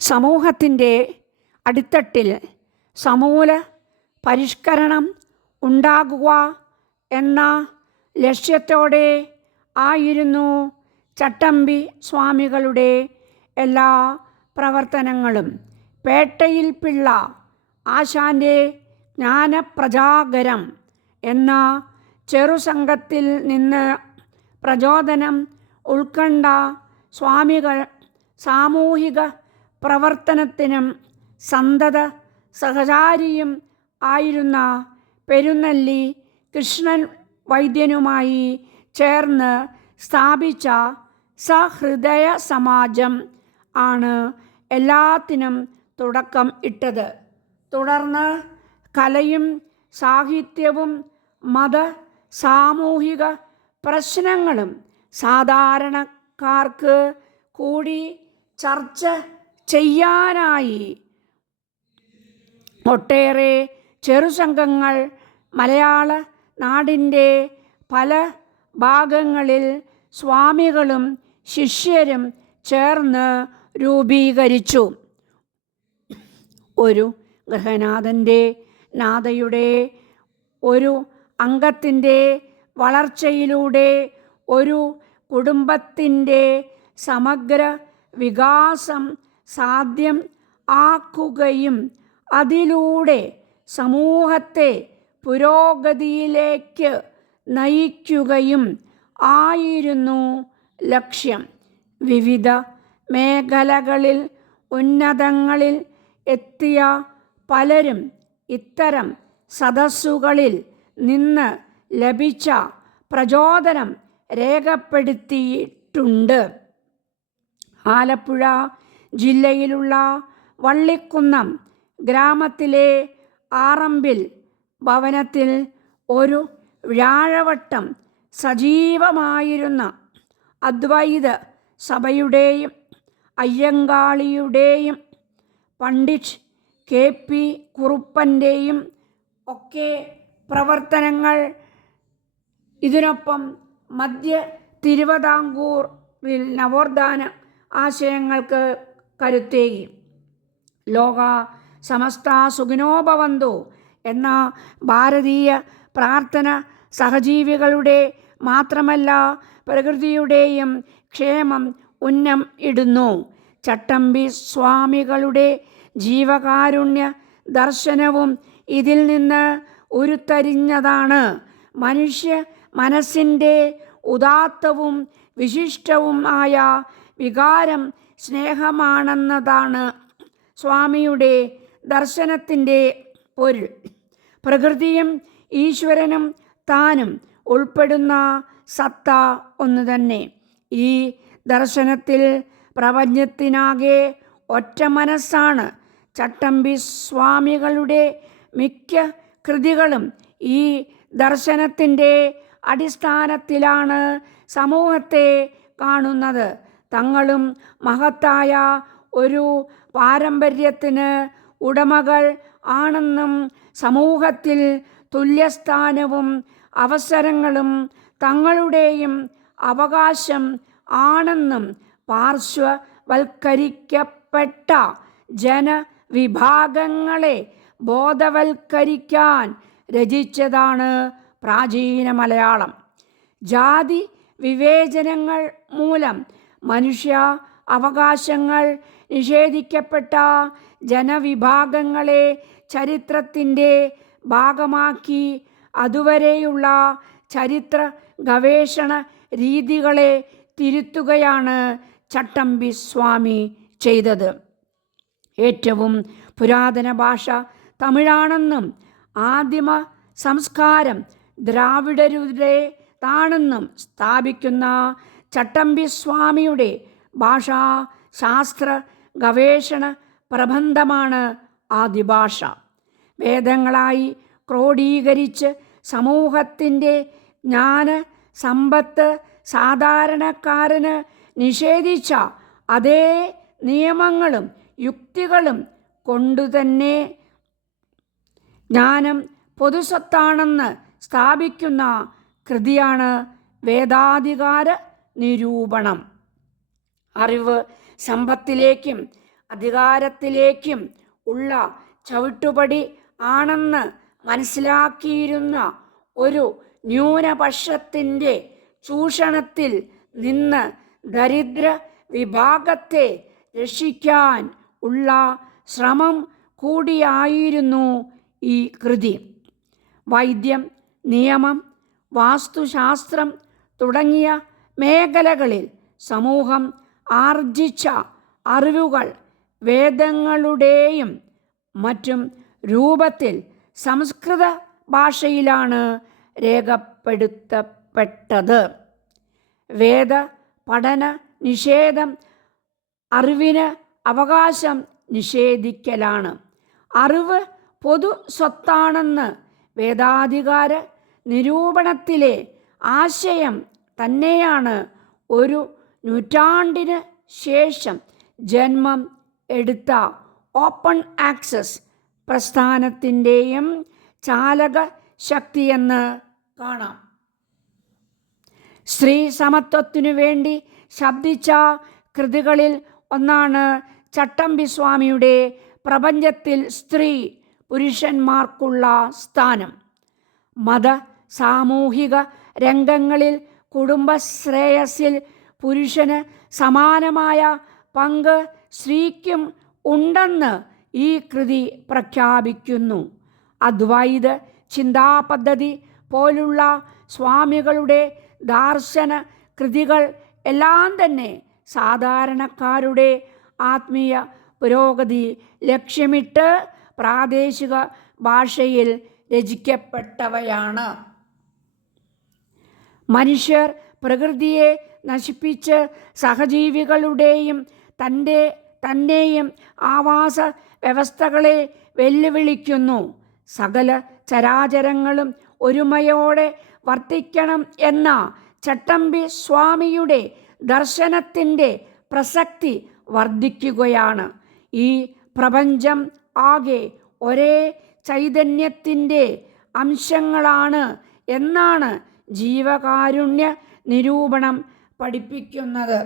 സമൂഹത്തിൻ്റെ അടിത്തട്ടിൽ സമൂല പരിഷ്കരണം ഉണ്ടാകുക എന്ന ലക്ഷ്യത്തോടെ ആയിരുന്നു ചട്ടമ്പി സ്വാമികളുടെ എല്ലാ പ്രവർത്തനങ്ങളും. പേട്ടയിൽ പിള്ള ആശാൻ്റെ ജ്ഞാനപ്രചാകരം എന്ന ചെറുസംഘത്തിൽ നിന്ന് പ്രചോദനം ഉൾക്കൊണ്ട സ്വാമികൾ സാമൂഹിക പ്രവർത്തനത്തിനും സന്തത സഹചാരിയും ആയിരുന്ന പെരുന്നെല്ലി കൃഷ്ണൻ വൈദ്യനുമായി ചേർന്ന് സ്ഥാപിച്ച സഹൃദയ സമാജം ആണ് എല്ലാത്തിനും തുടക്കം ഇട്ടത്. തുടർന്ന് കലയും സാഹിത്യവും മത സാമൂഹിക പ്രശ്നങ്ങളും സാധാരണക്കാർക്ക് കൂടി ചർച്ച ചെയ്യാനായി ഒട്ടേറെ ചെറുസംഘങ്ങൾ മലയാള നാടിൻ്റെ പല ഭാഗങ്ങളിൽ സ്വാമികളും ശിഷ്യരും ചേർന്ന് രൂപീകരിച്ചു. ഒരു ഗൃഹനാഥൻ്റെ നാഥയുടെ ഒരു അംഗത്തിൻ്റെ വളർച്ചയിലൂടെ ഒരു കുടുംബത്തിൻ്റെ സമഗ്ര വികാസം സാധ്യം ആക്കുകയും അതിലൂടെ സമൂഹത്തെ പുരോഗതിയിലേക്ക് നയിക്കുകയും ആയിരുന്നു ലക്ഷ്യം. വിവിധ മേഖലകളിൽ ഉന്നതങ്ങളിൽ എത്തിയ പലരും ഇത്തരം സദസ്സുകളിൽ നിന്ന് ലഭിച്ച പ്രചോദനം രേഖപ്പെടുത്തിയിട്ടുണ്ട്. ആലപ്പുഴ ജില്ലയിലുള്ള വള്ളിക്കുന്നം ഗ്രാമത്തിലെ ആറമ്പിൽ ഭവനത്തിൽ ഒരു വ്യാഴവട്ടം സജീവമായിരുന്ന അദ്വൈത സഭയുടെയും അയ്യങ്കാളിയുടെയും പണ്ഡിറ്റ് കെ പി കുറുപ്പൻ്റെയും ഒക്കെ പ്രവർത്തനങ്ങൾ ഇതിനൊപ്പം മധ്യ തിരുവിതാംകൂറിൽ നവോത്ഥാന ആശയങ്ങൾക്ക് കരുത്തേകി. ലോക സമസ്ത സുഖിനോ ഭവന്തു എന്ന ഭാരതീയ പ്രാർത്ഥന സഹജീവികളുടെ മാത്രമല്ല പ്രകൃതിയുടെയും ക്ഷേമം ഉന്നം ഇടുന്നു. ചട്ടമ്പി സ്വാമികളുടെ ജീവകാരുണ്യ ദർശനവും ഇതിൽ നിന്ന് ഉരുത്തിരിഞ്ഞതാണ്. മനുഷ്യ മനസ്സിൻ്റെ ഉദാത്തവും വിശിഷ്ടവും ആയ വികാരം സ്നേഹമാണെന്നതാണ് സ്വാമിയുടെ ദർശനത്തിൻ്റെ പൊരുൾ. പ്രകൃതിയും ഈശ്വരനും താനും ഉൾപ്പെടുന്ന സത്ത ഒന്നു തന്നെ. ഈ ദർശനത്തിൽ പ്രപഞ്ചത്തിനാകെ ഒറ്റ മനസ്സാണ്. ചട്ടമ്പി സ്വാമികളുടെ മിക്ക കൃതികളും ഈ ദർശനത്തിൻ്റെ അടിസ്ഥാനത്തിലാണ് സമൂഹത്തെ കാണുന്നത്. തങ്ങളും മഹത്തായ ഒരു പാരമ്പര്യത്തിന് ഉടമകൾ ആണെന്നും സമൂഹത്തിൽ തുല്യസ്ഥാനവും അവസരങ്ങളും തങ്ങളുടെയും അവകാശം ആണെന്നും പാർശ്വവൽക്കരിക്കപ്പെട്ട ജനവിഭാഗങ്ങളെ ബോധവൽക്കരിക്കാൻ രചിച്ചതാണ് പ്രാചീന മലയാളം. ജാതി വിവേചനങ്ങൾ മൂലം മനുഷ്യ അവകാശങ്ങൾ നിഷേധിക്കപ്പെട്ട ജനവിഭാഗങ്ങളെ ചരിത്രത്തിൻ്റെ ഭാഗമാക്കി അതുവരെയുള്ള ചരിത്ര ഗവേഷണ രീതികളെ തിരുത്തുകയാണ് ചട്ടമ്പി സ്വാമി ചെയ്തത്. ഏറ്റവും പുരാതന ഭാഷ തമിഴാണെന്നും ആദിമ സംസ്കാരം ദ്രാവിഡരുടേതാണെന്നും സ്ഥാപിക്കുന്ന ചട്ടമ്പി സ്വാമിയുടെ ഭാഷാശാസ്ത്ര ഗവേഷണ പ്രബന്ധമാണ് ആദിഭാഷ. വേദങ്ങളായി ക്രോഡീകരിച്ച് സമൂഹത്തിൻ്റെ ജ്ഞാന സമ്പത്ത് സാധാരണക്കാരന് നിഷേധിച്ച അതേ നിയമങ്ങളും യുക്തികളും കൊണ്ടുതന്നെ ജ്ഞാനം പൊതുസ്വത്താണെന്ന് സ്ഥാപിക്കുന്ന കൃതിയാണ് വേദാധികാര നിരൂപണം. അറിവ് സമ്പത്തിലേക്കും അധികാരത്തിലേക്കും ഉള്ള ചവിട്ടുപടി ആണെന്ന് മനസ്സിലാക്കിയിരുന്ന ഒരു ന്യൂനപക്ഷത്തിൻ്റെ ചൂഷണത്തിൽ നിന്ന് ദരിദ്ര വിഭാഗത്തെ രക്ഷിക്കാൻ ഉള്ള ശ്രമം കൂടിയായിരുന്നു ഈ കൃതി. വൈദ്യം, നിയമം, വാസ്തുശാസ്ത്രം തുടങ്ങിയ മേഖലകളിൽ സമൂഹം ആർജിച്ച അറിവുകൾ വേദങ്ങളുടെയും മറ്റും രൂപത്തിൽ സംസ്കൃത ഭാഷയിലാണ് രേഖപ്പെടുത്തപ്പെട്ടത്. വേദ പഠന നിഷേധം അറിവിന് അവകാശം നിഷേധിക്കലാണ്. അറിവ് പൊതു സ്വത്താണെന്ന് വേദാധികാര നിരൂപണത്തിലെ ആശയം തന്നെയാണ് ഒരു നൂറ്റാണ്ടിന് ശേഷം ജന്മം എടുത്ത ഓപ്പൺ ആക്സസ് പ്രസ്ഥാനത്തിൻ്റെയും ചാലക ശക്തിയെന്ന് കാണാം. സ്ത്രീ സമത്വത്തിനു വേണ്ടി ശബ്ദിച്ച കൃതികളിൽ ഒന്നാണ് ചട്ടമ്പിസ്വാമിയുടെ പ്രപഞ്ചത്തിൽ സ്ത്രീ പുരുഷന്മാർക്കുള്ള സ്ഥാനം. മത സാമൂഹിക രംഗങ്ങളിൽ കുടുംബശ്രേയസിൽ പുരുഷന് സമാനമായ പങ്ക് സ്ത്രീക്കും ഉണ്ടെന്ന് ഈ കൃതി പ്രഖ്യാപിക്കുന്നു. അദ്വൈത ചിന്താപദ്ധതി പോലുള്ള സ്വാമികളുടെ ദാർശന കൃതികൾ എല്ലാം തന്നെ സാധാരണക്കാരുടെ ആത്മീയ പുരോഗതി ലക്ഷ്യമിട്ട് പ്രാദേശിക ഭാഷയിൽ രചിക്കപ്പെട്ടവയാണ്. മനുഷ്യർ പ്രകൃതിയെ നശിപ്പിച്ച് സഹജീവികളുടെയും തന്നെയും ആവാസ വ്യവസ്ഥകളെ വെല്ലുവിളിക്കുന്നു. സകല ചരാചരങ്ങളും ഒരുമയോടെ വർത്തിക്കണം എന്ന ചട്ടമ്പി സ്വാമിയുടെ ദർശനത്തിൻ്റെ പ്രസക്തി വർദ്ധിക്കുകയാണ്. ഈ പ്രപഞ്ചം ആകെ ഒരേ ചൈതന്യത്തിൻ്റെ അംശങ്ങളാണ് എന്നാണ് ജീവകാരുണ്യ നിരൂപണം പഠിപ്പിക്കുന്നത്.